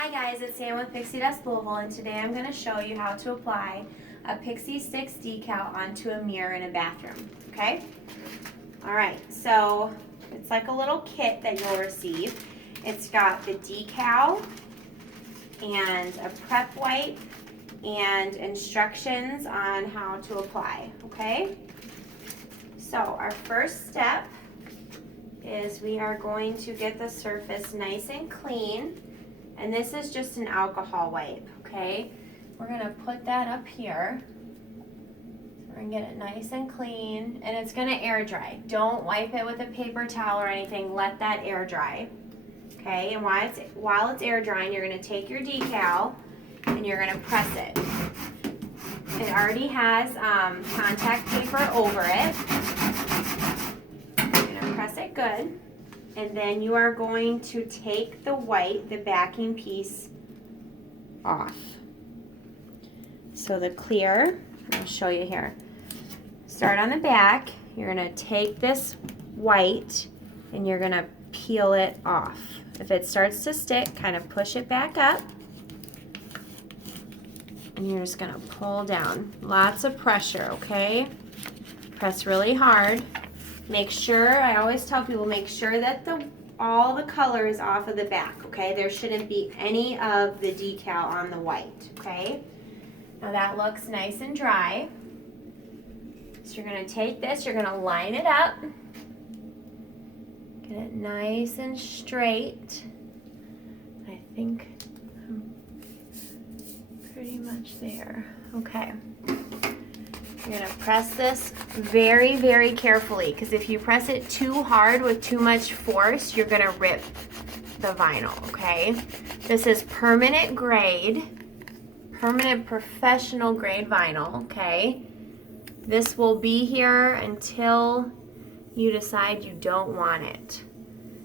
Hi guys, it's Sam with Pixie Louisville, and today I'm going to show you how to apply a Pixie Sticks decal onto a mirror in a bathroom, okay? Alright, so it's like a little kit that you'll receive. It's got the decal and a prep wipe and instructions on how to apply, okay? So our first step is we are going to get the surface nice and clean. And this is just an alcohol wipe, okay? We're gonna put that up here. So we're gonna get it nice and clean, and it's gonna air dry. Don't wipe it with a paper towel or anything, let that air dry. Okay, and while it's air drying, you're gonna take your decal and you're gonna press it. It already has contact paper over it. You're gonna press it good. And then you are going to take the white, the backing piece, off. So the clear, I'll show you here. Start on the back. You're going to take this white and you're going to peel it off. If it starts to stick, kind of push it back up. And you're just going to pull down. Lots of pressure, okay? Press really hard. Make sure, I always tell people, make sure that all the color is off of the back, okay? There shouldn't be any of the decal on the white, okay? Now that looks nice and dry. So you're gonna take this, you're gonna line it up. Get it nice and straight. I think I'm pretty much there. Okay. You're going to press this very, very carefully, because if you press it too hard with too much force, you're going to rip the vinyl, okay? This is permanent grade, permanent professional grade vinyl, okay? This will be here until you decide you don't want it.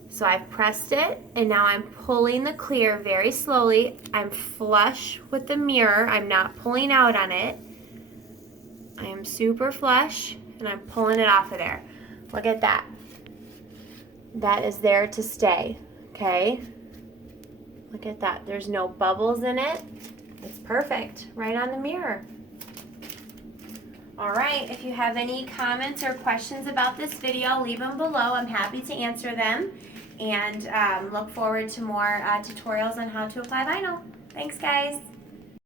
So I've pressed it, and now I'm pulling the clear very slowly. I'm flush with the mirror. I'm not pulling out on it. I am super flush, and I'm pulling it off of there. Look at that. That is there to stay, okay? Look at that. There's no bubbles in it. It's perfect, right on the mirror. All right, if you have any comments or questions about this video, leave them below. I'm happy to answer them, and look forward to more tutorials on how to apply vinyl. Thanks, guys.